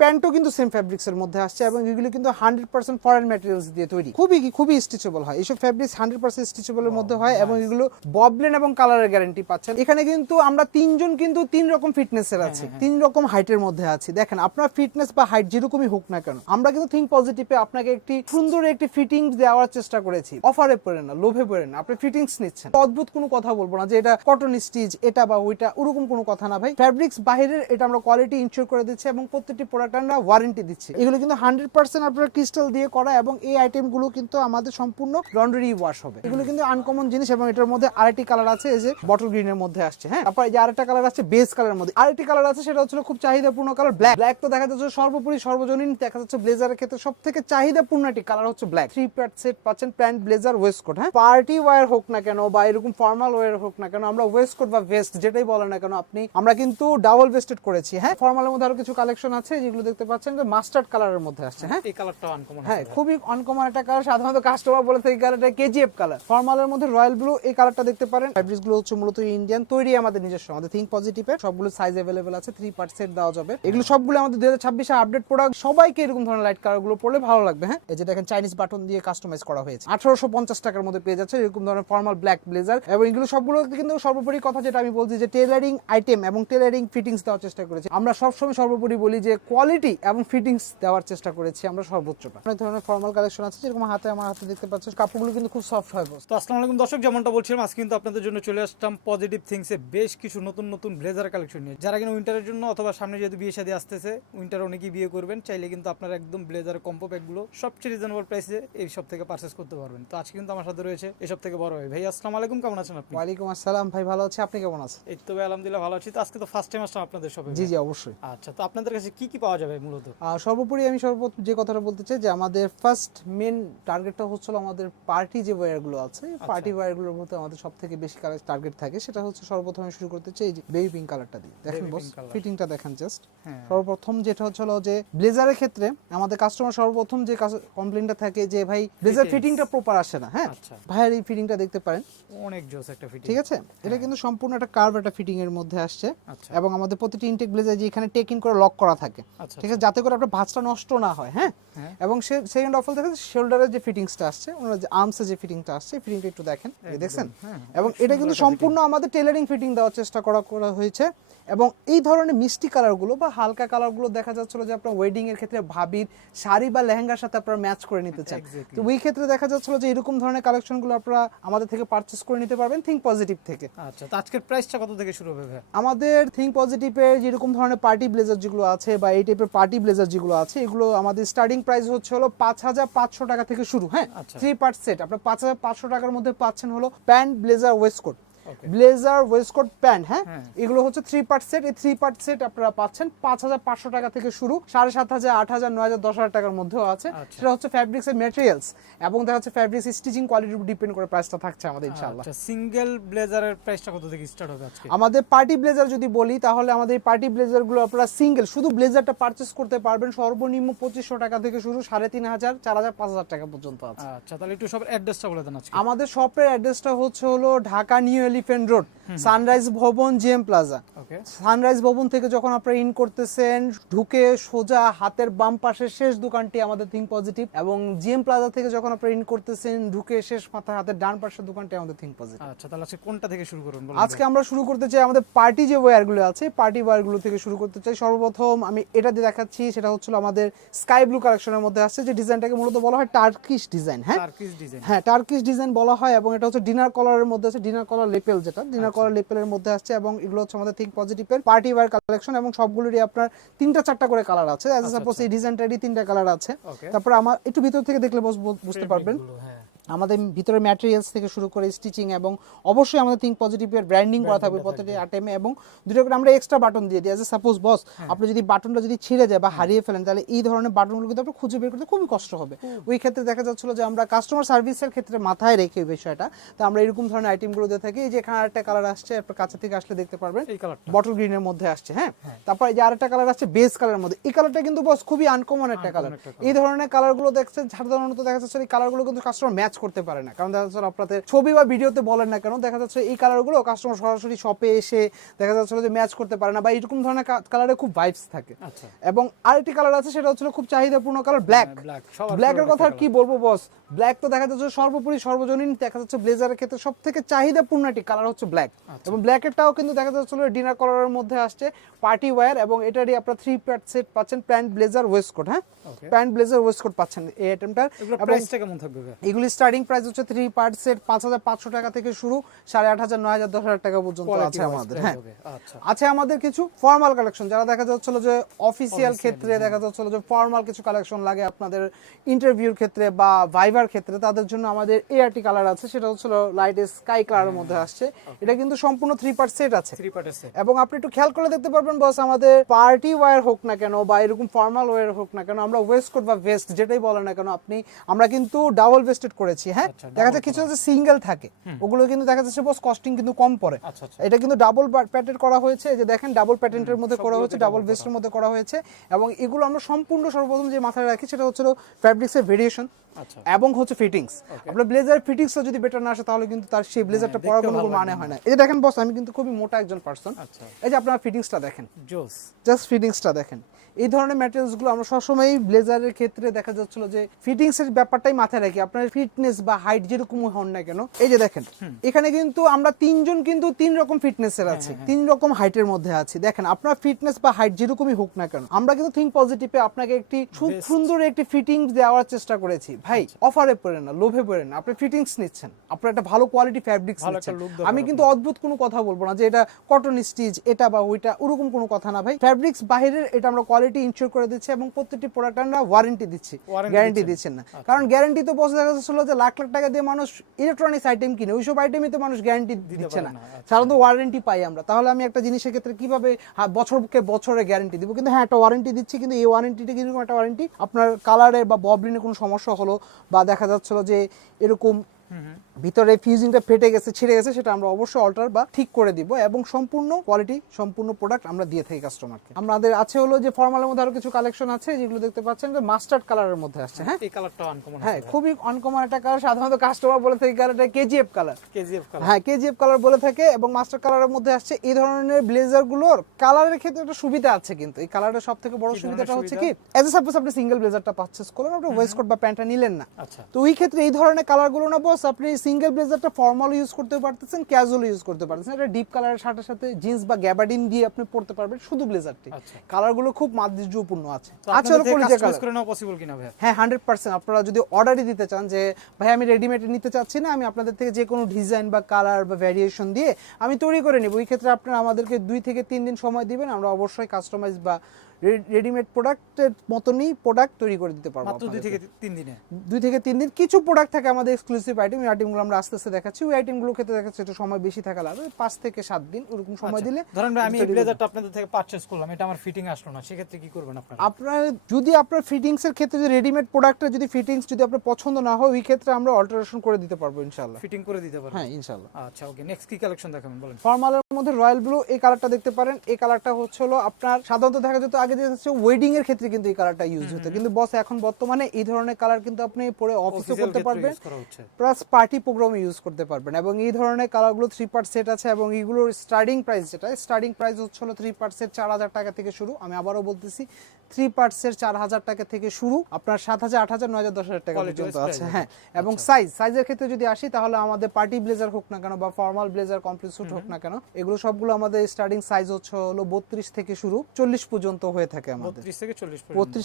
প্যান্টও কিন্তু same fabrics এর মধ্যে আসছে এবং এগুলো কিন্তু হান্ড্রেড পার্সেন্ট ফরেন ম্যাটেরিয়ালস দিয়ে তৈরি। খুবই খুবই স্টিচেবল হয়। এইসব ফ্যাব্রিক্স হান্ড্রেড পার্সেন্ট স্টিচেবল এর মধ্যে হয় এবং এগুলো ববলেন এবং কালারের গ্যারান্টি পাচ্ছেন। এখানে কিন্তু আমরা তিনজন কিন্তু তিন রকম ফিটনেসের আছে। তিন রকম হাইটের মধ্যে আছি। দেখেন আপনার ফিটনেস বা হাইট যেরকমই হোক না কেন আমরা কিন্তু থিঙ্ক পজিটিভে আপনাকে একটি সুন্দর একটি ফিটিংস দেওয়ার চেষ্টা করেছি। অফারে পড়ে না লোভে পড়ে না। আপনি ফিটিংস নিচ্ছেন। অদ্ভুত কোনো কথা বলব না যে এটা কটন স্টিচ এটা বা ওইটা ওরকম কোনো কথা না ভাই। ফ্যাব্রিক্স বাইরের এটা আমরা কোয়ালিটি ইনশিওর করে দিচ্ছি এবং প্রত্যেকটি প্রোডাক্ট আমরা ওয়ারেন্টি দিচ্ছি। এগুলো কিন্তু হান্ড্রেড পার্সেন্ট আপনার ক্রিস্টাল দিয়ে করা এবং এই আইটেমগুলো কিন্তু আমাদের সম্পূর্ণ লন্ডারি ওয়াশ হবে। এগুলো কিন্তু আনকমন জিনিস এবং এটার মধ্যে আরেকটি কালার আছে, এই যে বটল গ্রিনের মধ্যে আসছে হ্যাঁ? তারপর এই যে আরেকটা কালার আছে বেস কালারের মধ্যে। আরেকটি কালার আছে, সেটা হচ্ছে খুব চাহিদাপূর্ণ কালার ব্ল্যাক ব্ল্যাক তো দেখা যাচ্ছে সর্বোপরি সর্বজনীন, দেখা যাচ্ছে ব্লেজারের ক্ষেত্রে সব থেকে চাহিদাপূর্ণ একটি কালার হচ্ছে ব্ল্যাক থ্রি প্যাট সেট পাচ্ছেন প্যান্ট ব্লেজার ওয়েস্ট কোট হ্যাঁ? পার্টি ওয়্যার হোক না কেন বা এরকম ফর্মাল ওয়্যার হোক না কেন, আমরা ওয়েস্ট কোট বা ভেস্ট যেটাই বলেন না কেন, আপনি, আমরা কিন্তু ডাবল ভেস্টেড করেছি হ্যাঁ? ফর্মালের মধ্যে আরও কিছু কালেকশন আছে যেগুলো দেখতে পাচ্ছেন যে মাস্টার্ড কালারের মধ্যে আসছে হ্যাঁ? এই কালারটা আনকমন হ্যাঁ খুবই অনকমন একটা কালার সাধারণত কাস্টমার বলে থাকে কালারটা কেজিএফ কালার ফর্মালের মধ্যে রয়্যাল ব্লু এই কালারটা দেখতে পারেন। ফ্যাব্রিক্সগুলো হচ্ছে মূলত ইন্ডিয়ান তৈরি আমাদের নিজস্ব। আমাদের থিঙ্ক পজিটিভের সবগুলো সাইজ অ্যাভেলেবেল আছে থ্রি পার্ট সেট দেওয়া যাবে। এগুলো সবগুলো আমাদের দুই হাজার ছাব্বিশে আপডেট প্রোডাক্ট সবাইকে এরকম ধরনের লাইট কালারগুলো পড়লে ভালো লাগবে হ্যাঁ? এই যে দেখেন চাইনিজ বাটন দিয়ে কাস্টমাইজ করা হয়েছে। আঠারোশো পঞ্চাশ টাকার মধ্যে পেয়ে যাচ্ছে এরকম ধরনের ফর্মাল ব্ল্যাক ব্লেজার এবং এগুলো সবগুলো কিন্তু সর্বোপরি কথা যেটা আমি বলছি যে টেলারিং আইটেম এবং টেলারিং ফিটিংস দেওয়ার চেষ্টা করেছি। আমরা সবসময় সর্বোপরি বলি যে কোয়ালিটি এবং ফিটিংস দেওয়ার চেষ্টা করেছি আমরা সর্বোচ্চটা। অনেক ধরনের ফর্মাল কালেকশন আছে যেরকম হাতে আমার হাতে দেখতে পাচ্ছেন কাপড়গুলো কিন্তু খুব সফট হয় তো আসসালামু আলাইকুম দর্শক যেমনটা বলছিলাম আজকে কিন্তু আপনাদের জন্য চলে আসতাম পজিটিভ থিংসে বেশ কিছু নতুন নতুন ব্লেজার কালেকশন নিয়ে। যারা কিনা উইন্টারের জন্য অথবা সামনে যেহেতু বিয়ে শাদী আসতেছে উইন্টার অনেকেই বিয়ে করবেন চাইলে কিন্তু আপনারা একদম ব্লেজার কম্পো প্যাকগুলো সবচেয়ে রিজনেবল প্রাইসে এই সব থেকে পারচেস করতে পারবেন। তো আজকে কিন্তু আমার সাথে রয়েছে এসব থেকে বড় ভাই। ভাই আসসালামু আলাইকুম কেমন আছেন আপনি? ওয়ালাইকুম আসসালাম ভাই ভালো আছে আপনি কেমন আছেন? এই তো ভাই আলহামদুলিল্লাহ ভালো আছি। তো আজকে তো ফার্স্ট টাইম আসলাম আপনাদের শপে জি জি অবশ্যই। আচ্ছা তো আপনাদের কাছে কি কি পাওয়া যাবে মূলত। সর্বোপরি আমি সর্বপ্রথম যে কথাটা বলতে চাই যে আমাদের ফার্স্ট মেন টার্গেটটা হচ্ছিল আমাদের পার্টি যে ওয়্যারগুলো আছে পার্টি ওয়্যারগুলোর মধ্যে আমাদের সব থেকে বেশি কালার টার্গেট থাকে। সেটা হচ্ছে সর্বপ্রথমে শুরু করতে চাই যে বেবি পিঙ্ক কালারটা দিই দেখেন বস ফিটিংটা দেখেন জাস্ট হ্যাঁ। সর্বপ্রথম যেটা হচ্ছে হলো যে ব্লেজারের ক্ষেত্রে আমাদের কাস্টমার সর্বপ্রথম যে কমপ্লেনটা থাকে যে ভাই ব্লেজার। ফিটিংটা প্রপার আসে না। হ্যাঁ? আচ্ছা। ভাইয়ের এই ফিটিংটা দেখতে পারেন। অনেক জোস একটা ফিটিং ঠিক আছে? এটা কিন্তু সম্পূর্ণ একটা কার্ভ একটা ফিটিং এর মধ্যে আসছে। আচ্ছা। এবং আমাদের প্রতিটি ইনটেক ব্লেজার যে এখানে টেক ইন করে লক করা থাকে। আচ্ছা ঠিক আছে যাতে করে আপনার ভাঁজটা নষ্ট না হয় হ্যাঁ হ্যাঁ। এবং সে সেকেন্ড অফল দেখেন শোল্ডারের যে ফিটিংসটা আসছে ওনার যে আর্মসে যে ফিটিংটা আসছে ফিটিংটা একটু দেখেন দেখছেন? হ্যাঁ, এবং এটা কিন্তু সম্পূর্ণ আমাদের টেলারিং ফিটিং দেওয়ার চেষ্টা করা করা হয়েছে এবং এই ধরনের মিষ্টি কালারগুলো বা হালকা কালারগুলো দেখা যাচ্ছিল যে আপনার ওয়েডিং এর ক্ষেত্রে ভাবির শাড়ি বা লেহেঙ্গার সাথে আপনারা ম্যাচ করে নিতে চান। তো ওই ক্ষেত্রে দেখা যাচ্ছিল যে এরকম ধরনের কালেকশনগুলো আপনারা আমাদের থেকে পারচেস করে নিতে পারবেন থিঙ্ক পজিটিভ থেকে। আচ্ছা তো আজকের প্রাইসটা কত থেকে শুরু হবে ভাই আমাদের থিঙ্ক পজিটিভের যেরকম ধরনের পার্টি ব্লেজার যেগুলো আছে বা এই টাইপের পার্টি ব্লেজার যেগুলো আছে এগুলো আমাদের স্টার্টিং প্রাইস হচ্ছে হলো পাঁচ হাজার পাঁচশো টাকা থেকে শুরু হ্যাঁ। থ্রি পার্ট সেট আপনার পাঁচ হাজার পাঁচশো টাকার মধ্যে পাচ্ছেন হলো pant blazer waistcoat okay blazer waistcoat pant হ্যাঁ। এগুলো হচ্ছে থ্রি পার্ট সেট এই থ্রি পার্ট সেট আপনারা পাচ্ছেন পাঁচ হাজার পাঁচশো টাকা থেকে শুরু সাড়ে সাত হাজার আট হাজার নয় হাজার দশ হাজার টাকার মধ্যেও আছে। আচ্ছা। সেটা হচ্ছে ফ্যাব্রিক্স এর মেটেরিয়ালস এবং দেখা যাচ্ছে ফ্যাব্রিক্স স্টিচিং কোয়ালিটির উপর ডিপেন্ড করে প্রাইসটা থাকছে আমাদের ইনশাআল্লাহ। আচ্ছা সিঙ্গেল ব্লেজারের প্রাইসটা কত থেকে স্টার্ট হবে আজকে? আমাদের পার্টি ব্লেজার যদি বলি তাহলে আমাদের এই পার্টি ব্লেজারগুলো আপনারা সিঙ্গেল শুধু ব্লেজারটা পারচেস করতে পারবেন সর্বনিম্ন পঁচিশশো টাকা থেকে শুরু সাড়ে তিন হাজার চার হাজার পাঁচ হাজার টাকা পর্যন্ত আছে। আচ্ছা তাহলে একটু সব অ্যাড্রেসটা বলে দেন আজকে। আমাদের শপের অ্যাড্রেসটা হচ্ছে হলো Dhaka new elephant road sunrise ভবন জিএম প্লাজা সানরাইজ ভবন থেকে যখন আপনারা ইন করতেছেন ঢুকে সোজা হাতের বাম পাশে শেষ দোকানটি আমাদের থিঙ্ক পজিটিভ এবং জিএম প্লাজা থেকে যখন আপনারা ইন করতেছেন ঢুকে শেষ মাথায় হাতের ডান পাশের দোকানটি আমাদের থিঙ্ক পজিটিভ আচ্ছা তাহলে আজকে কোনটা থেকে শুরু করুন আজকে আমরা শুরু করতে চাই আমাদের পার্টি যে ওয়্যারগুলো আছে পার্টি ওয়্যারগুলো থেকে শুরু করতে চাই। সর্বপ্রথম আমি এটা দিয়ে দেখাচ্ছি সেটা হচ্ছিল আমাদের স্কাই ব্লু কালেকশনের মধ্যে আছে যে ডিজাইনটাকে মূলত বলা হয় টার্কিশ ডিজাইন হ্যাঁ? টার্কিশ ডিজাইন হ্যাঁ টার্কিশ ডিজাইন বলা হয় এবং এটা হচ্ছে ডিনার কলারের মধ্যে আছে ডিনার কলার লেপেল যেটা ডিনার কলার লেপেলের মধ্যে আসছে এবং এগুলো হচ্ছে আমাদের থিঙ্ক পজিটিভের পার্টি ওয়ার কালেকশন এবং সবগুলোরই আপনার তিনটা চারটা করে কালার আছে। অ্যাজ আচ্ছা, সাপোজ এই ডিজাইনটারই তিনটা কালার আছে। তারপর আমার একটু ভিতর থেকে দেখলে বুঝ- বুঝ- বুঝতে পারবেন। আমাদের ভিতরে ম্যাটেরিয়ালস থেকে শুরু করে স্টিচিং এবং অবশ্যই আমাদের থিঙ্ক পজিটিভের ব্র্যান্ডিং করা থাকবে প্রত্যেকটি আইটেমে এবং দুটো করে আমরা এক্সট্রা বাটন দিয়ে দিই। অ্যাজ এ সাপোজ বস আপনি যদি বাটনটা যদি ছিঁড়ে যায় বা হারিয়ে ফেলেন তাহলে এই ধরনের বাটনগুলো কিন্তু আপনি খুঁজে বের করতে খুবই কষ্ট হবে। ওই ক্ষেত্রে দেখা যাচ্ছিল যে আমরা কাস্টমার সার্ভিসের ক্ষেত্রে মাথায় রেখে এই বিষয়টা তো আমরা এরকম ধরনের আইটেমগুলো দিয়ে থাকি। এই যে এখানে আরেকটা কালার আসছে আপনার কাছে থেকে আসলে দেখতে পারবেন। বটল গ্রিনের মধ্যে আসছে হ্যাঁ? তারপর এই যে আরেকটা কালার আসছে বেস কালারের মধ্যে। এই কালারটা কিন্তু বস খুবই আনকমন একটা কালার এই ধরনের কালারগুলো দেখছেন সাধারণত দেখা যাচ্ছে এই কালারগুলো কিন্তু কাস্টমার ম্যাচ করতে পারে না। কারণ দেখা যাচ্ছে আপনাদের ছবি বা ভিডিওতে বলেন না কেন দেখা যাচ্ছে এই কালারগুলো কাস্টমার সরাসরি শপে এসে দেখা যাচ্ছে যে ম্যাচ করতে পারে না বা এরকম ধরনের কালারে খুব ভাইবস থাকে। আচ্ছা। এবং আরেকটি কালার আছে সেটা হচ্ছে খুব চাহিদাপূর্ণ কালার ব্ল্যাক ব্ল্যাক ব্ল্যাকের কথা আর কি বলব বস ব্ল্যাক তো দেখা যাচ্ছে সর্বোপরি সর্বজনীন দেখা যাচ্ছে ব্লেজারের ক্ষেত্রে সব থেকে চাহিদাপূর্ণ একটি কালার হচ্ছে ব্ল্যাক আচ্ছা। এবং ব্ল্যাকেরটাও কিন্তু দেখা যাচ্ছে ডিনার কালারের মধ্যে আসছে পার্টি ওয়্যার এবং এটারই আপনার থ্রি প্যাট সেট পাচ্ছেন প্যান্ট ব্লেজার ওয়েস্টকোট হ্যাঁ? প্যান্ট ব্লেজার ওয়েস্টকোট পাচ্ছেন এই আইটেমটার এগুলো এবং স্টার্টিং প্রাইস হচ্ছে থ্রি পার্ট সেট পাঁচ হাজার পাঁচশো টাকা থেকে শুরু সাড়ে আট হাজার নয় হাজার দশ হাজার টাকা পর্যন্ত আছে আমাদের হ্যাঁ। আচ্ছা। আছে আমাদের কিছু ফর্মাল কালেকশন যারা দেখা যাচ্ছিল যে অফিসিয়াল ক্ষেত্রে দেখা যাচ্ছিল যে ফর্মাল কিছু কালেকশন লাগে আপনাদের ইন্টারভিউর ক্ষেত্রে বা ভাইবার ক্ষেত্রে তাদের জন্য আমাদের এআরটি কালার আছে সেটা হচ্ছিল লাইট স্কাই কালারের মধ্যে আসছে। এটা কিন্তু সম্পূর্ণ থ্রি পার্ট সেট আছে। থ্রি পার্টের সেট এবং আপনি একটু খেয়াল করে দেখতে পারবেন বস আমাদের পার্টি ওয়্যার হোক না কেন বা এরকম ফর্মাল ওয়্যার হোক না কেন আমরা ওয়েস্ট কোট বা ভেস্ট যেটাই বলেন না কেন আপনি আমরা কিন্তু ডাবল ভেস্টেড করেছি হ্যাঁ? আচ্ছা, দেখা যাচ্ছে কিছু হচ্ছে সিঙ্গেল থাকে ওগুলো কিন্তু দেখা যাচ্ছে বস কস্টিং কিন্তু কম পড়ে। আচ্ছা আচ্ছা। এটা কিন্তু ডাবল প্যাটেন্ট করা হয়েছে যে দেখেন ডাবল প্যাটেন্টের মধ্যে করা হয়েছে ডাবল ভেস্টের মধ্যে করা হয়েছে এবং এগুলো আমরা সম্পূর্ণ সর্বপ্রথম যে মাথায় রাখি সেটা হচ্ছে ফ্যাব্রিক্সের ভেরিয়েশন এবং হচ্ছে ফিটিংস আপনার ব্লেজার ফিটিংসটা যদি বেটার না আসে তাহলে কিন্তু তার সেই ব্লেজারটা দেখতে পরার কোনো মানে হয় না। এই যে দেখেন বস আমি কিন্তু খুবই মোটা একজন পার্সন এই যে আপনার ফিটিংসটা দেখেন। জোস জাস্ট ফিটিংসটা দেখেন। এই ধরনের ম্যাটেরিয়ালসগুলো আমরা সবসময় ব্লেজারের ক্ষেত্রে দেখা যাচ্ছিল যে ফিটিংসের ব্যাপারটাই মাথায় রাখি আপনার ফিটনেস বা হাইট যেরকম হন না কেন এই যে দেখেন এখানে কিন্তু আমরা তিনজন কিন্তু তিন রকম ফিটনেসের হ্যাঁ, আছে তিন রকম হাইটের মধ্যে আছি। দেখেন আপনার ফিটনেস বা হাইট যেরকমই হোক না কেন আমরা কিন্তু থিঙ্ক পজিটিভে আপনাকে একটি খুব সুন্দর একটি ফিটিং দেওয়ার চেষ্টা করেছি। ভাই অফারে পড়ে না লোভে পড়ে না আপনি ফিটিংস নিচ্ছেন আপনার একটা ভালো কোয়ালিটি ফ্যাব্রিক্স নিচ্ছেন। আমি কিন্তু অদ্ভুত কোনো কথা বলব না যে এটা কটন স্টিচ এটা বা ওইটা ওরকম কোনো কথা না ভাই। ফ্যাব্রিক্স বাইরের এটা আমরা কোয়ালিটি ইনশিওর করে দিচ্ছে এবং প্রত্যেকটি প্রোডাক্ট আমরা ওয়ারেন্টি দিচ্ছি গ্যারান্টি দিচ্ছেন। না। কারণ গ্যারান্টি তো বসে দেখা যাচ্ছিল যে লাখ লাখ টাকা দিয়ে মানুষ ইলেকট্রনিক্স আইটেম কিনে ওইসব আইটেমই তো মানুষ গ্যারান্টি দিচ্ছে না। আচ্ছা। সাধারণত ওয়ারেন্টি পাই আমরা। তাহলে আমি একটা জিনিসের ক্ষেত্রে কীভাবে হ্যাঁ, বছরকে বছরে গ্যারান্টি দিব? কিন্তু হ্যাঁ একটা ওয়ারেন্টি দিচ্ছি কিন্তু এই ওয়ারেন্টিটা কিন্তু একটা ওয়ারেন্টি আপনার কালারে বা ববলিনে কোনো সমস্যা হলো বা দেখা যাচ্ছিল যে এরকম ভিতরে ফিউজিংটা ফেটে গেছে ছিঁড়ে গেছে সেটা আমরা অবশ্যই অল্টার বা ঠিক করে দিব এবং সম্পূর্ণ কোয়ালিটি সম্পূর্ণ প্রোডাক্ট আমরা দিয়ে থাকি কাস্টমারকে আমাদের আছে হলো যে ফর্মালের মধ্যে আরও কিছু কালেকশন আছে যেগুলো দেখতে পাচ্ছেন যে মাস্টার্ড কালারের মধ্যে আসছে হ্যাঁ? এই কালারটা আনকমন হ্যাঁ খুবই অনকমন একটা কালার সাধারণত কাস্টমার বলে থাকে কালারটা কেজিএফ কালার কেজিএফ কালার হ্যাঁ কেজিএফ কালার বলে থাকে এবং মাস্টার কালারের মধ্যে আসছে এই ধরনের ব্লেজারগুলোর কালারের ক্ষেত্রে একটা সুবিধা আছে কিন্তু। এই কালারের সব থেকে বড় সুবিধাটা হচ্ছে কি এজ এ সাপোজ আপনি সিঙ্গেল ব্লেজারটা পারচেস করলেন আপনি ওয়েস্ট কোট বা প্যান্টটা নিলেন না। আচ্ছা। তো ওই ক্ষেত্রে এই ধরনের কালারগুলো না বস আপনি সিঙ্গেল ব্লেজারটা ফর্মাল ইউজ করতে পারতেছেন ক্যাজুয়াল ইউজ করতে পারতেছেন। এটা ডিপ কালারের সাথে সাথে জিন্স বা গ্যাবার্ডিন দিয়ে আপনি পড়তে পারবেন শুধু ব্লেজারটি আচ্ছা। কালারগুলো খুব মাধুর্যপূর্ণ আছে। আচ্ছা পসিবল কিনা ভাই হ্যাঁ হান্ড্রেড পার্সেন্ট আপনারা যদি অর্ডারই দিতে চান যে ভাই আমি রেডিমেড নিতে চাচ্ছি না আমি আপনাদের থেকে যে কোনো ডিজাইন বা কালার বা ভ্যারিয়েশন দিয়ে আমি তৈরি করে নেব। ওই ক্ষেত্রে আপনারা আমাদেরকে দুই থেকে তিন দিন সময় দিবেন। আমরা অবশ্যই কাস্টমাইজ বা রেডিমেড প্রোডাক্টের মতনই প্রোডাক্ট তৈরি করে দিতে পারব মাত্র দুই থেকে তিন দিনে? দুই থেকে তিন দিন। কিছু প্রোডাক্ট থাকে আমাদের এক্সক্লুসিভ আইটেম এই আইটেমগুলো আমরা আস্তে আস্তে দেখাচ্ছি। ওই আইটেমগুলো ক্ষেত্রে দেখাচ্ছি একটু সময় বেশি থাকা লাগবে। পাঁচ থেকে সাত দিন ওরকম সময় আচ্ছা, দিলে ধরেন আমি এই ব্লেজারটা আপনাদের থেকে পারচেজ করলাম এটা আমার ফিটিং আসলো না সেক্ষেত্রে কি করবেন আপনারা? আপনার যদি আপনার ফিটিংস এর ক্ষেত্রে যদি রেডিমেড প্রোডাক্টের যদি ফিটিংস যদি আপনার পছন্দ না হয় ওই ক্ষেত্রে আমরা অল্টারেশন করে দিতে পারব ইনশাল্লাহ ফিটিং করে দিতে পারব? হ্যাঁ ইনশাল্লাহ আচ্ছা ওকে নেক্সট কি কালেকশন দেখাবেন বলেন। ফর্মালের মধ্যে রয়্যাল ব্লু এই কালারটা দেখতে পারেন। এই কালারটা হচ্ছে হলো আপনার সাধারণত দেখা যেত আগে যে ওয়েডিং এর ক্ষেত্রে কিন্তু এই কালারটা ইউজ হতো। কিন্তু বস এখন বর্তমানে এই ধরনের কালার কিন্তু আপনি পরে অফিসে করতে পারবেন। প্লাস পার্টি প্রোগ্রামে ইউজ করতে পারবেন। এবং এই ধরনের কালারগুলো থ্রি পার্ট সেট আছে এবং এইগুলোর স্টার্টিং প্রাইস যেটা স্টার্টিং প্রাইস হচ্ছে হলো থ্রি পার্ট সেট চার হাজার টাকা থেকে শুরু। আমি আবারও বলতেছি থ্রি পার্ট সেট চার হাজার টাকা থেকে শুরু। আপনার সাত হাজার আট হাজার নয় হাজার দশ হাজার টাকা পর্যন্ত আছে হ্যাঁ। এবং সাইজ সাইজের ক্ষেত্রে যদি আসি তাহলে আমাদের পার্টি ব্লেজার হোক না কেন বা ফর্মাল ব্লেজার কমপ্লিট স্যুট হোক না কেন এগুলো সবগুলো আমাদের স্টার্টিং সাইজ হচ্ছে হলো বত্রিশ থেকে শুরু চল্লিশ পর্যন্ত হয়ে থাকে আমাদের। বত্রিশ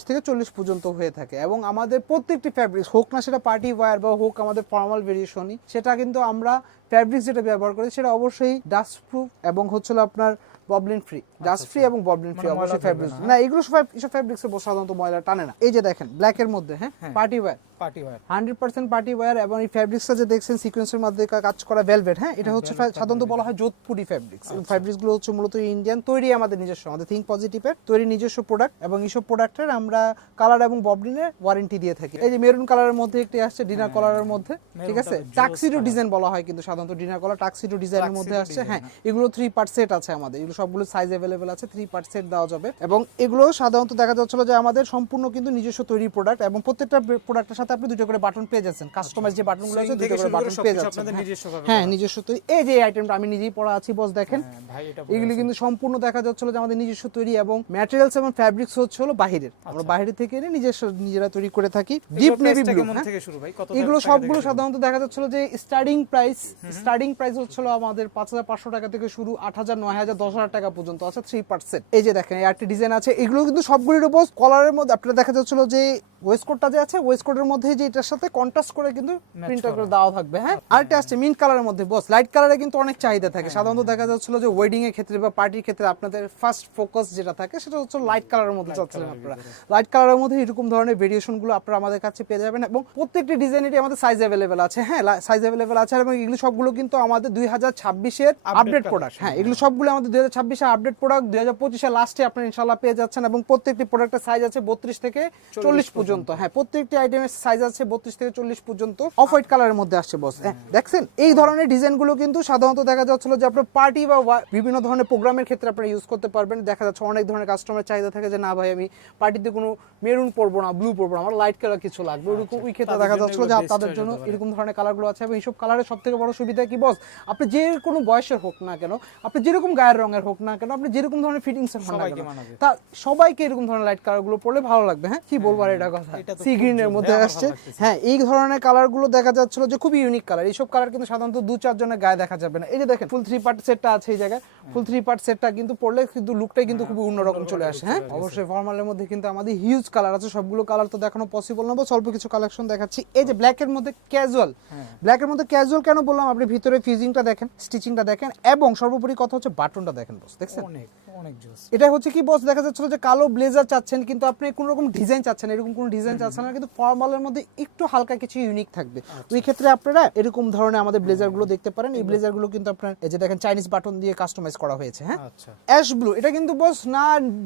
থেকে চল্লিশ পর্যন্ত। হয়ে থাকে। এবং আমাদের প্রত্যেকটি ফ্যাব্রিক্স হোক না সেটা পার্টি ওয়্যার বা হোক আমাদের ফর্মাল ভেরিয়েশনই সেটা কিন্তু আমরা ফ্যাব্রিক্স যেটা ব্যবহার করি সেটা অবশ্যই ডাস্ট প্রুফ এবং হচ্ছিল আপনার ববলিন ফ্রি ডাস্ট ফ্রি এবং ববলিন ফ্রি মানে অবশ্যই ফ্যাব্রিক্স না, না এগুলো সব এসব ফ্যাব্রিক্স সাধারণত ময়লা টানে না। এই যে দেখেন ব্ল্যাক এর মধ্যে হ্যাঁ হ্যাঁ। Party wear party wear. Hundred percent party wear এবং এই ফ্যাব্রিক্সটা যে দেখছেন সিকোয়েন্সের কাজ করা ভেলভেট হ্যাঁ? এটা হচ্ছে সাধারণত বলা হয় যোধপুরি ফ্যাব্রিক্স ফ্যাব্রিক্সগুলো হচ্ছে মূলত ইন্ডিয়ান তৈরি আমাদের নিজস্ব আমাদের থিঙ্ক পজিটিভের তৈরি নিজস্ব প্রোডাক্ট এবং এইসব প্রোডাক্টের আমরা কালার এবং ববলিনের ওয়ারেন্টি দিয়ে থাকি। এই যে মেরুন কালারের মধ্যে একটি আসছে ডিনার কালারের মধ্যে ঠিক আছে? টাক্সিডো ডিজাইন বলা হয় কিন্তু সাধারণত ডিনার কালার টাক্সিডো ডিজাইনের মধ্যে আসছে হ্যাঁ? এগুলো থ্রি পার্ট সেট আছে আমাদের এগুলো সবগুলো সাইজ অ্যাভেলেবেল আছে থ্রি পার্ট সেট দেওয়া যাবে। এবং এগুলো সাধারণত দেখা যাচ্ছিল যে আমাদের সম্পূর্ণ কিন্তু নিজস্ব তৈরি প্রোডাক্ট এবং প্রত্যেকটা প্রোডাক্টের সাথে আপনি দুটো করে বাটন পেয়ে যাচ্ছেন। কাস্টমাইজ যে বাটনগুলো আছে দুটো করে বাটন পেয়ে যাচ্ছেন। আপনাদের হ্যাঁ। হ্যাঁ নিজস্ব তৈরি এই যে আইটেমটা আমি নিজেই পড়া আছি বস দেখেন। হ্যাঁ, এগুলি কিন্তু সম্পূর্ণ দেখা যাচ্ছিল যে আমাদের নিজস্ব তৈরি এবং ম্যাটেরিয়ালস এবং ফ্যাব্রিক্স হচ্ছে হলো বাহিরের। আমরা বাইরে থেকে এনে নিজস্ব নিজেরা তৈরি করে থাকি। ডিপ নেভি ব্লু থেকে শুরু ভাই? কত এগুলো সবগুলো সাধারণত দেখা যাচ্ছিল যে স্টার্টিং প্রাইস স্টার্টিং প্রাইস হচ্ছিল আমাদের পাঁচ হাজার পাঁচশো টাকা থেকে শুরু আট হাজার নয় হাজার দশ হাজার টাকা পর্যন্ত আছে থ্রি পার্সেন্ট এই যে দেখেন এই আরেকটি ডিজাইন আছে। এগুলো কিন্তু সবগুলির উপর কলারের মধ্যে আপনার দেখা যাচ্ছিল যে ওয়েস্টকোটটা যে আছে ওয়েস্টকোটের মধ্যে যে এটার সাথে কন্ট্রাস্ট করে কিন্তু প্রিন্টার করে। দেওয়া থাকবে হ্যাঁ? আরেকটা আসছে মিন্ট কালারের মধ্যে বস লাইট কালারে কিন্তু অনেক চাহিদা থাকে। সাধারণত দেখা যাচ্ছিল যে ওয়েডিং এর ক্ষেত্রে বা পার্টির ক্ষেত্রে আপনাদের ফার্স্ট ফোকাস যেটা থাকে সেটা হচ্ছে লাইট কালারের মধ্যে চাচ্ছিলেন আপনারা। লাইট কালারের মধ্যে এরকম ধরনের ভেরিয়েশনগুলো আপনারা আমাদের কাছে পেয়ে যাবেন এবং প্রত্যেকটি ডিজাইনেরই আমাদের সাইজ অ্যাভেলেবেল আছে হ্যাঁ? সাইজ অ্যাভেলেবেল আছে এবং এগুলো সবগুলো কিন্তু আমাদের দুই হাজার ছাব্বিশের আপডেট প্রোডাক্ট হ্যাঁ? এগুলো সবগুলো আমাদের দুই হাজার ছাব্বিশের আপডেট প্রোডাক্ট দুই হাজার পঁচিশের লাস্টে আপনারা ইনশাল্লাহ পেয়ে যাচ্ছেন এবং প্রত্যেকটি প্রোডাক্টের সাইজ আছে বত্রিশ থেকে চল্লিশ পর্যন্ত হ্যাঁ? প্রত্যেকটি আইটেমের সাইজ আছে বত্রিশ থেকে চল্লিশ পর্যন্ত। অফ হোয়াইট কালারের মধ্যে আসছে বস হ্যাঁ। দেখছেন? এই ধরনের ডিজাইনগুলো কিন্তু সাধারণত দেখা যাচ্ছিল যে আপনার পার্টি বা বিভিন্ন ধরনের প্রোগ্রামের ক্ষেত্রে আপনারা ইউজ করতে পারবেন। দেখা যাচ্ছে অনেক ধরনের কাস্টমার চাহিদা থাকে যে না ভাই আমি পার্টিতে কোনো মেরুন পরবো না ব্লু পরবো না আমার লাইট কালার কিছু লাগবে। ওইরকম ওই ক্ষেত্রে দেখা যাচ্ছিল যে তাদের জন্য এরকম ধরনের কালারগুলো আছে এবং এইসব কালারের সব থেকে বড় সুবিধা কি বস আপনি যে কোনো বয়সের হোক না কেন আপনি যেরকম গায়ের রঙের হোক না কেন আপনি যেরকম ধরনের ফিটিংস এর হোক না কেন তা সবাইকে এরকম ধরনের লাইট কালারগুলো পরলে ভালো লাগবে হ্যাঁ? কি বলব আর এটা কথা? সি খুব গ্রিনের মধ্যে আসছে। হ্যাঁ এই ধরনের কালারগুলো দেখা যাচ্ছিল যে খুবই ইউনিক কালার এইসব কালার কিন্তু সাধারণত দু চারজনের গায়ে দেখা যাবে না। এই যে দেখেন ফুল থ্রি পার্ট সেটটা আছে এই জায়গায়। ফুল থ্রি পার্ট সেটটা কিন্তু পড়লে কিন্তু লুকটাই কিন্তু খুবই অন্যরকম চলে আসে। হ্যাঁ অবশ্যই ফর্মালের মধ্যে কিন্তু আমাদের হিউজ কালার আছে। সবগুলো কালার তো দেখানো পসিবল না। অল্প কিছু কালেকশন দেখাচ্ছি। এই যে ব্ল্যাক এর মধ্যে ক্যাজুয়াল হ্যাঁ। ব্ল্যাক এর মধ্যে ক্যাজুয়াল কেন বললাম? আপনি ভিতরে ফিজিংটা দেখেন স্টিচিংটা দেখেন এবং সর্বোপরি কথা হচ্ছে বাটনটা দেখেন বস দেখছেন? অনেক। অনেক জোস। এটা হচ্ছে কি বস দেখা যাচ্ছিল যে কালো ব্লেজার চাচ্ছেন কিন্তু আপনি কোন রকম ডিজাইন চাচ্ছেন এরকম কোন ডিজাইন চাচ্ছেন না কিন্তু ফর্মালের মধ্যে একটু হালকা কিছু ইউনিক থাকবে। ওই ক্ষেত্রে আপনারা এরকম ধরনের আমাদের ব্লেজারগুলো দেখতে পারেন। এই ব্লেজারগুলো কিন্তু আপনার এই যে দেখেন চাইনিজ বাটন দিয়ে কাস্টমাইজ করা হয়েছে হ্যাঁ? আচ্ছা। অ্যাশ ব্লু এটা কিন্তু বস না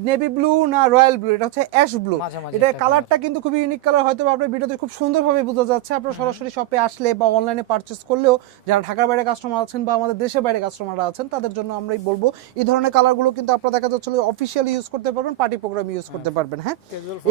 নেভি ব্লু না রয়্যাল ব্লু এটা হচ্ছে অ্যাশ ব্লু এটা কালারটা কিন্তু খুবই ইউনিক কালার হয়তো আপনার ভিডিওতে খুব সুন্দরভাবে বোঝা যাচ্ছে। আপনার সরাসরি শপে আসলে বা অনলাইনে পারচেস করলেও যারা ঢাকার বাইরে কাস্টমার আছেন বা আমাদের দেশের বাইরে কাস্টমাররা আছেন তাদের জন্য আমরাই বলব এই ধরনের কালারগুলো কিন্তু আপনারা দেখা যাচ্ছে অফিসিয়ালি ইউজ করতে পারবেন পার্টি প্রোগ্রাম ইউজ করতে পারবেন হ্যাঁ?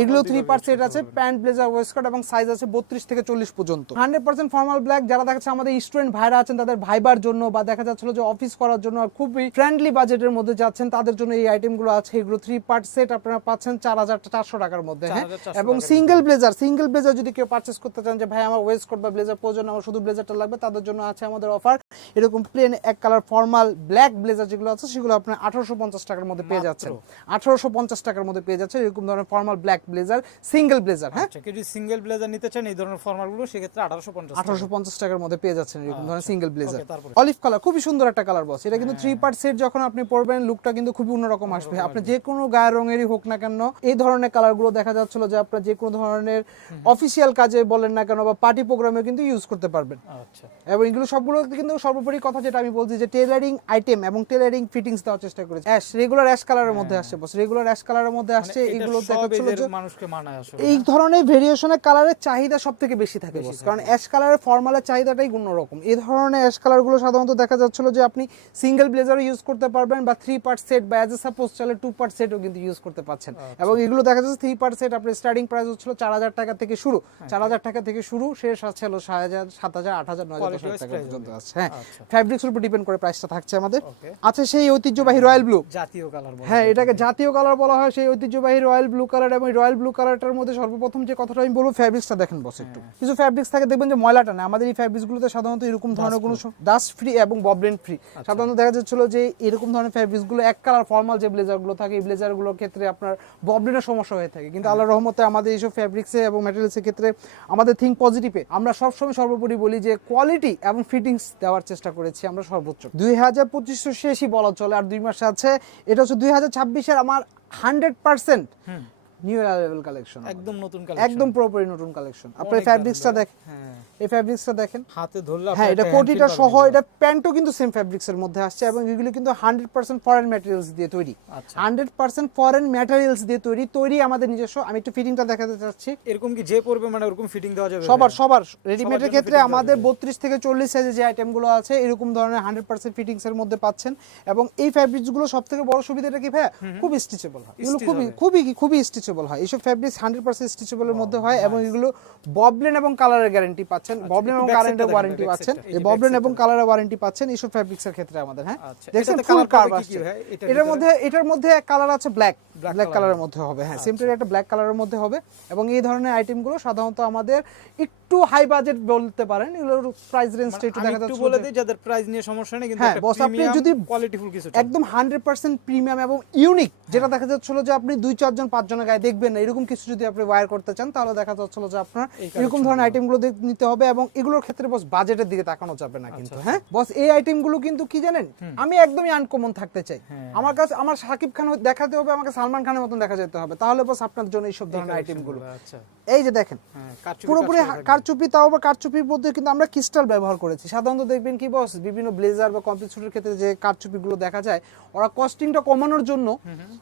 এগুলো থ্রি পার্ট সেট আছে প্যান্ট ব্লেজার ওয়েস্টকট এবং সাইজ আছে বত্রিশ থেকে চল্লিশ পর্যন্ত। হান্ড্রেড পার্সেন্ট ফর্মাল ব্ল্যাক যারা দেখাচ্ছে আমাদের স্টুডেন্ট ভাইরা আছেন তাদের ভাইবার জন্য বা দেখা যাচ্ছিল যে অফিস করার জন্য আর খুবই ফ্রেন্ডলি বাজেটের মধ্যে যাচ্ছেন তাদের জন্য এই আইটেমগুলো আছে। এগুলো থ্রি পার্ট সেট আপনারা পাচ্ছেন চার হাজার চারশো টাকার মধ্যে হ্যাঁ? এবং সিঙ্গেল ব্লেজার সিঙ্গেল ব্লেজার যদি কেউ পার্চেস করতে চান যে ভাই আমার ওয়েস্ট কোট বা ব্লেজার প্রয়োজন আমার শুধু ব্লেজারটা লাগবে তাদের জন্য আছে আমাদের অফার এরকম প্লেন এক কালার ফর্মাল ব্ল্যাক ব্লেজার যেগুলো আছে সেগুলো আপনার আঠারোশো পঞ্চাশ টাকার মধ্যে পেয়ে? যাচ্ছেন। আঠারোশো পঞ্চাশ টাকার মধ্যে পেয়ে যাচ্ছে এরকম ধরনের formal black blazer single blazer হ্যাঁ? আচ্ছা যদি সিঙ্গেল ব্লেজার নিতে চান এই ধরনের ফর্মালগুলো সেক্ষেত্রে আঠারোশো পঞ্চাশ আঠারোশো পঞ্চাশ টাকার মধ্যে পেয়ে যাচ্ছেন এরকম ধরনের সিঙ্গেল ব্লেজার অলিভ কালার খুবই সুন্দর একটা কালার বস এটা কিন্তু থ্রি পার্ট সেট যখন আপনি পরবেন লুকটা কিন্তু খুবই অন্যরকম আসবে। আপনি যে কোনো গায়ের রঙেরই হোক না কেন এই ধরনের কালারগুলো দেখা যাচ্ছিল যে আপনার যে কোনো ধরনের অফিসিয়াল কাজে বলেন না কেন বা পার্টি প্রোগ্রামে কিন্তু ইউজ করতে পারবেন। আচ্ছা। এবং এগুলো সবগুলো কিন্তু সর্বোপরি কথা যেটা আমি বলছি যে টেলারিং আইটেম এবং টেলারিং ফিটিংস দেওয়ার চেষ্টা করেছি। রেগুলার অ্যাশ কালারের মধ্যে আসছে বস রেগুলার অ্যাশ কালারের মধ্যে আসছে এগুলো দেখাচ্ছিল এজের যে মানুষকে মানায় আসলে। এই ধরনের ভেরিয়েশনের কালারের চাহিদা সব থেকে বেশি থাকে। বস কারণ অ্যাশ কালারের ফর্মালের চাহিদাটাই অন্যরকম। এই ধরনের অ্যাশ কালারগুলো সাধারণত দেখা যাচ্ছিল যে আপনি সিঙ্গেল ব্লেজারও ইউজ করতে পারবেন বা থ্রি পার্ট সেট বা অ্যাজ এ সাপোজ চাইলে টু পার্ট সেটও কিন্তু ইউজ করতে পারছেন। এবং এগুলো দেখা যাচ্ছে থ্রি পার্ট সেট আপনার স্টার্টিং প্রাইস হচ্ছিল চার হাজার টাকা থেকে শুরু। চার হাজার টাকা থেকে শুরু শেষ আছে হলো সাত হাজার সাত হাজার আট হাজার নয় হাজার টাকা পর্যন্ত আছে। হ্যাঁ আচ্ছা। ফ্যাব্রিক্সের উপর ডিপেন্ড করে প্রাইসটা থাকছে আমাদের। আছে সেই ঐতিহ্যবাহী রয়্যাল ব্লু জাতীয় কালার হ্যাঁ এটাকে জাতীয় কালার বলা হয় সেই ঐতিহ্যবাহী রয়্যাল ব্লু কালার এবং রয়্যাল ব্লু কালারটার মধ্যে সর্বপ্রথম যে কথাটা আমি বলব ফ্যাব্রিক্সটা দেখেন বস একটু। কিছু ফ্যাব্রিক্স থাকে দেখবেন যে ময়লাটা না আমাদের এই ফ্যাব্রিক্সগুলোতে সাধারণত এরকম ধরনের কোনো ডাস্ট ফ্রি এবং ববলেন ফ্রি সাধারণত দেখা যাচ্ছিল যে এরকম ধরনের ফ্যাব্রিক্সগুলো এক কালার ফর্মাল যে ব্লেজারগুলো থাকে এই ব্লেজারগুলোর ক্ষেত্রে আপনার ববলেনের সমস্যা হয়ে থাকে। কিন্তু আল্লাহ রহমতে আমাদের এইসব ফ্যাব্রিক্সে এবং ম্যাটেরিয়ালসের ক্ষেত্রে আমাদের থিঙ্ক পজিটিভে আমরা সবসময় সর্বোপরি বলি যে কোয়ালিটি এবং ফিটিংস দেওয়ার চেষ্টা করেছি আমরা সর্বোচ্চ। দুই হাজার পঁচিশশো শেষই বলা চলে আর দুই মাস আছে এটা হচ্ছে দুই হাজার ছাব্বিশের আমার hundred percent new arrival collection একদম নতুন একদম পুরোপুরি নতুন কালেকশন অনেক ফ্যাব্রিক্সটা দারুণ, দেখ হ্যাঁ। এই ফ্যাব্রিক্সটা দেখেন। হাতে ধরলে হ্যাঁ এটা কোটিটা সহ এটা প্যান্টও কিন্তু সেম ফ্যাব্রিক্সের মধ্যে আসছে এবং এগুলো কিন্তু হান্ড্রেড পার্সেন্ট ফরেন ম্যাটেরিয়ালস দিয়ে তৈরি। আচ্ছা। হান্ড্রেড পার্সেন্ট ফরেন ম্যাটেরিয়ালস দিয়ে তৈরি তৈরি আমাদের নিজস্ব। আমি একটু ফিটিংটা দেখাতে চাচ্ছি। এরকম কি যে পড়বে মানে ওরকম ফিটিং দেওয়া যাবে? সবার সবার। রেডিমেডের ক্ষেত্রে আমাদের যাবে। বত্রিশ থেকে চল্লিশ সাইজের যে আইটেমগুলো আছে এরকম ধরনের হান্ড্রেড পার্সেন্ট ফিটিংস এর মধ্যে পাচ্ছেন। এবং এই ফ্যাব্রিক্সগুলো সব থেকে বড় সুবিধাটা কি ভাইয়া? খুব স্টিচেবল হয়। এগুলো খুবই। খুবই খুবই স্টিচেবল হয়। এইসব ফ্যাব্রিক্স হান্ড্রেড পার্সেন্ট স্টিচেবলের মধ্যে হয় এবং এগুলো ববলেন এবং কালারের গ্যারান্টি পাচ্ছেন। ববলেন এবং কারেন্টের side টা ওয়ারেন্টি পাচ্ছেন। এই ববলেন এবং কালারের ওয়ারেন্টি পাচ্ছেন এইসব ফ্যাব্রিক্সের ক্ষেত্রে আমাদের হ্যাঁ? আচ্ছা, দেখছেন? ফুল কার্ভ কি আসছে। এটার মধ্যে এটার মধ্যে কালার আছে ব্ল্যাক ব্ল্যাক কালারের মধ্যে হবে হ্যাঁ। সিম্পলি একটা ব্ল্যাক কালারের মধ্যে হবে এবং এই ধরনের আইটেমগুলো সাধারণত আমাদের একটু হাই বাজেট বলতে পারেন। এগুলোর প্রাইস রেঞ্জটা একটু আমি দেখা একটু যাচ্ছে বলে দিই যাদের প্রাইস নিয়ে সমস্যা নেই কিন্তু হ্যাঁ, একটা boss, আপনি যদি কোয়ালিটিফুল কিছু একদম হান্ড্রেড পার্সেন্ট প্রিমিয়াম এবং ইউনিক যেটা দেখা যাচ্ছিল যে আপনি দুই চারজন পাঁচজনের গায়ে দেখবেন না। এরকম কিছু যদি আপনি ওয়্যার করতে চান তাহলে দেখা যাচ্ছিল যে আপনার এরকম ধরনের আইটেমগুলো নিতে হবে এবং এগুলোর ক্ষেত্রে বস বাজেটের দিকে তাকানো যাবে না আচ্ছা, কিন্তু হ্যাঁ বস এই আইটেমগুলো কিন্তু কি জানেন? আমি একদমই আনকমন থাকতে চাই। হ্যাঁ। আমার কাছে আমার শাকিব খান দেখাতে হবে আমাকে সালমান খানের মতন দেখা যেতে হবে। তাহলে বস আপনার জন্য এইসব ধরনের আইটেমগুলো গুলো, আচ্ছা। এই যে দেখেন হ্যাঁ পুরোপুরি। কারচুপি তাও আবার কারচুপির মধ্যে কিন্তু আমরা ক্রিস্টাল ব্যবহার করেছি। সাধারণত দেখবেন কি বস বিভিন্ন ব্লেজার বা কমপ্লিট স্যুটের ক্ষেত্রে যে কারচুপিগুলো দেখা যায় ওরা কস্টিংটা কমানোর জন্য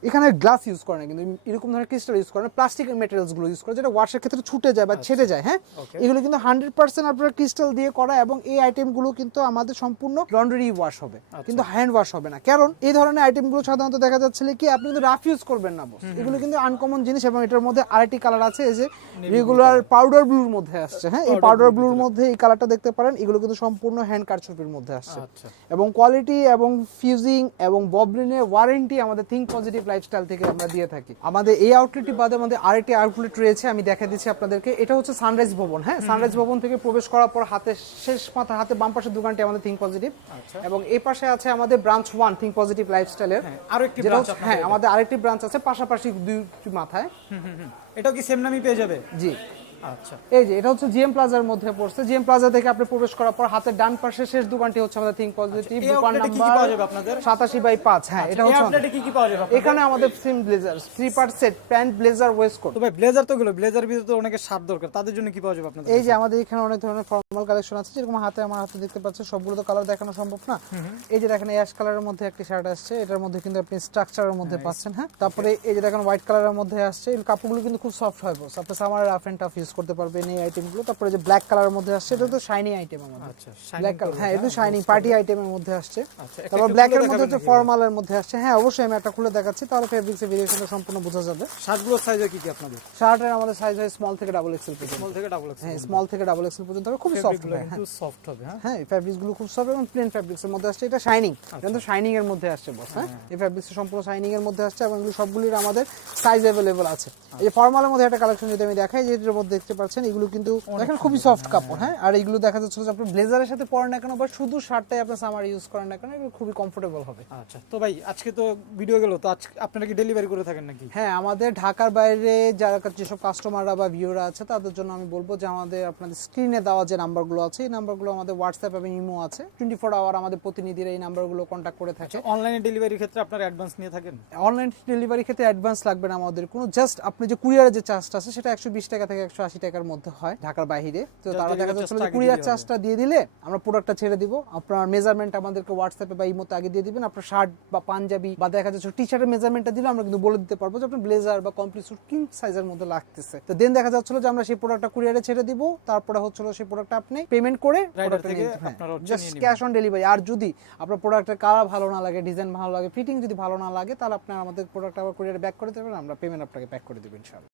এখানে গ্লাস ইউজ করে না। কিন্তু এরকম ধরনের ক্রিস্টাল ইউজ করে না প্লাস্টিক মেটেরিয়ালসগুলো ইউজ করে যেটা ওয়াশের ক্ষেত্রে ছুটে যায় বা ছেড়ে যায় হ্যাঁ? এগুলো কিন্তু হান্ড্রেড পার্সেন্ট আপনার ক্রিস্টাল দিয়ে করা এবং এই আইটেমগুলো কিন্তু আমাদের সম্পূর্ণ লন্ডারি ওয়াশ হবে কিন্তু হ্যান্ড ওয়াশ হবে না। কারণ এই ধরনের আইটেমগুলো সাধারণত দেখা যাচ্ছে কি আপনি কিন্তু রাফ ইউজ করবেন না বস এগুলো কিন্তু আনকমন জিনিস এবং এটার মধ্যে আরেকটি কালার আছে এই যে রেগুলার পাউডার ব্লুর মধ্যে আসছে হ্যাঁ? এই পাউডার ব্লুর মধ্যে এই কালারটা দেখতে পারেন এগুলো কিন্তু সম্পূর্ণ হ্যান্ড কারচুপির মধ্যে আসছে। আচ্ছা। এবং কোয়ালিটি এবং ফিউজিং এবং ববলিনের ওয়ারেন্টি আমাদের থিঙ্ক পজিটিভ লাইফস্টাইল থেকে আমরা দিয়ে থাকি। আমাদের এই আউটলেটটি বাদে আমাদের আরেকটি আউটলেট রয়েছে আমি দেখা দিচ্ছি আপনাদেরকে। এটা হচ্ছে সানরাইজ ভবন হ্যাঁ? সানরাইজ ভবন থেকে প্রবেশ করার পর হাতে শেষ মাথা হাতে বাম পাশের দোকানটি আমাদের থিঙ্ক পজিটিভ আচ্ছা। এবং এই পাশে আছে আমাদের ব্রাঞ্চ ওয়ান থিঙ্ক পজিটিভ লাইফস্টাইলের আরও একটি আপনাদের হ্যাঁ আমাদের আরেকটি ব্রাঞ্চ আছে পাশাপাশি দুইটি মাথায়। এটাও কি সেম নামই পেয়ে যাবে? জি। এই যে এটা হচ্ছে জিএম প্লাজার মধ্যে পড়ছে। জিএম প্লাজা থেকে আপনি প্রবেশ করার পর হাতের ডান পাশে শেষ দোকানটি হচ্ছে আমাদের থিঙ্ক পজিটিভ আচ্ছা, দোকান outlet কি কি পাওয়া যাবে আপনাদের? নাম্বার সাতাশি বাই পাঁচ। হ্যাঁ এটা হচ্ছে কি কি পাওয়া যাবে এখানে আমাদের সিম blazer three part set pant blazer waistcoat ভাই ব্লেজার তো গেলো ব্লেজার ভিতরে তো অনেকের স্বাদ দরকার। তাদের জন্য কি পাওয়া যাবে আপনাদের এই যে আমাদের এখানে অনেক ধরনের ফর্মাল কালেকশন আছে যেরকম হাতে আমার হাতে দেখতে পাচ্ছেন সবগুলো তো কালার দেখানো সম্ভব না। এই যে দেখেন অ্যাশ কালারের মধ্যে একটি শার্ট আসছে এটার মধ্যে কিন্তু আপনি স্ট্রাকচারের মধ্যে পাচ্ছেন হ্যাঁ। তারপরে এই যে দেখেন হোয়াইট কালারের মধ্যে আসছে এই কাপড়গুলো কিন্তু খুব সফট হয় বস আপনি summer rough and tough use করতে পারবেন এই আইটেমগুলো তারপরে যে ব্ল্যাক কালারের মধ্যে আসছে এটা তো শাইনি আইটেম আমাদের আচ্ছা ব্ল্যাক কালার হ্যাঁ এটা শাইনিং পার্টি আইটেমের মধ্যে আসছে আচ্ছা, একটা তারপর একটু ব্ল্যাক খুলে এর মধ্যে দেখাবেন হচ্ছে নাকি? ফর্মালের মধ্যে আসছে হ্যাঁ অবশ্যই আমি একটা খুলে দেখাচ্ছি তাহলে ফেব্রিক্স এর ভেরিয়েশনটা সম্পূর্ণ বোঝা যাবে শার্টগুলোর সাইজে কি কি আপনাদের শার্টের আমাদের সাইজ হয় স্মল থেকে ডাবল এক্সেল পর্যন্ত স্মল থেকে ডাবল এক্স হ্যাঁ স্মল থেকে ডাবল এক্সেল পর্যন্ত হবে খুবই সফট ফেব্রিকগুলো হবে হ্যাঁ কিন্তু সফট হবে হ্যাঁ হ্যাঁ এই ফ্যাব্রিক্স গুলো খুব সফট এবং প্লেন ফ্যাব্রিক্স এর মধ্যে আসছে এটা শাইনিং কিন্তু শাইনিং এর মধ্যে আসছে বস হ্যাঁ এই ফ্যাব্রিক্স সম্পূর্ণ শাইনিং এর মধ্যে আসছে এবং এগুলো সবগুলির আমাদের সাইজ अवेलेबल আছে এই যে ফর্মালের মধ্যে একটা কালেকশন যদি আমি দেখাই যেটার মধ্যে দেখতে পাচ্ছেন এগুলো কিন্তু দেখেন খুবই সফট কাপড় হ্যাঁ? আর এগুলো দেখা যাচ্ছে যে আপনি ব্লেজারের সাথে পরেন না কেন বা শুধু শার্টটাই আপনি সামার ইউজ করেন না কেন এগুলো খুবই কমফোর্টেবল হবে। আচ্ছা তো ভাই আজকে তো ভিডিও গেল তো আজকে আপনারা কি ডেলিভারি করে থাকেন নাকি? হ্যাঁ আমাদের ঢাকার বাইরে যারা যেসব কাস্টমাররা বা ভিউরা আছে তাদের জন্য আমি বলব যে আমাদের আপনাদের স্ক্রিনে দেওয়া যে নাম্বারগুলো আছে এই নাম্বারগুলো আমাদের হোয়াটসঅ্যাপ এবং ইমো আছে। টোয়েন্টি ফোর আওয়ার আমাদের প্রতিনিধিরা এই নাম্বারগুলো কন্ট্যাক্ট করে থাকে। অনলাইনে ডেলিভারির ক্ষেত্রে আপনারা অ্যাডভান্স নিয়ে থাকেন? অনলাইন ডেলিভারি ক্ষেত্রে অ্যাডভান্স লাগবে না আমাদের। কোনো জাস্ট আপনি যে কুরিয়ারের যে চার্জটা আছে সেটা একশো বিশ টাকা থেকে একশো আশি টাকার মধ্যে হয় ঢাকার বাইরে। তো তারা দেখা delivery যাচ্ছে charge টা যে কুরিয়ার চার্জটা দিয়ে দিলে আমরা প্রোডাক্টটা ছেড়ে দিব। আপনার মেজারমেন্ট আমাদেরকে হোয়াটসঅ্যাপে বা ইমোতে আগে দিয়ে দিবেন। আপনার শার্ট বা পাঞ্জাবি বা দেখা যাচ্ছে টি শার্টের মেজারমেন্টটা দিলে আমরা কিন্তু বলে দিতে পারব যে আপনার ব্লেজার বা কমপ্লিট স্যুট কিং সাইজের মধ্যে লাগতেছে। তো দেন দেখা যাচ্ছিল যে আমরা সেই প্রোডাক্টটা কুরিয়ারে ছেড়ে দিব। তারপরে হচ্ছিল সেই প্রোডাক্টটা আপনি পেমেন্ট করে জাস্ট ক্যাশ অন ডেলিভারি আর যদি আপনার প্রোডাক্টের কালার ভালো না লাগে ডিজাইন ভালো লাগে ফিটিং যদি ভালো না লাগে তাহলে আপনার আমাদের প্রোডাক্ট আবার কুরিয়ারে ব্যাক করে দেবেন। আমরা পেমেন্ট আপনাকে ব্যাক করে দেবেন ইনশাআল্লাহ।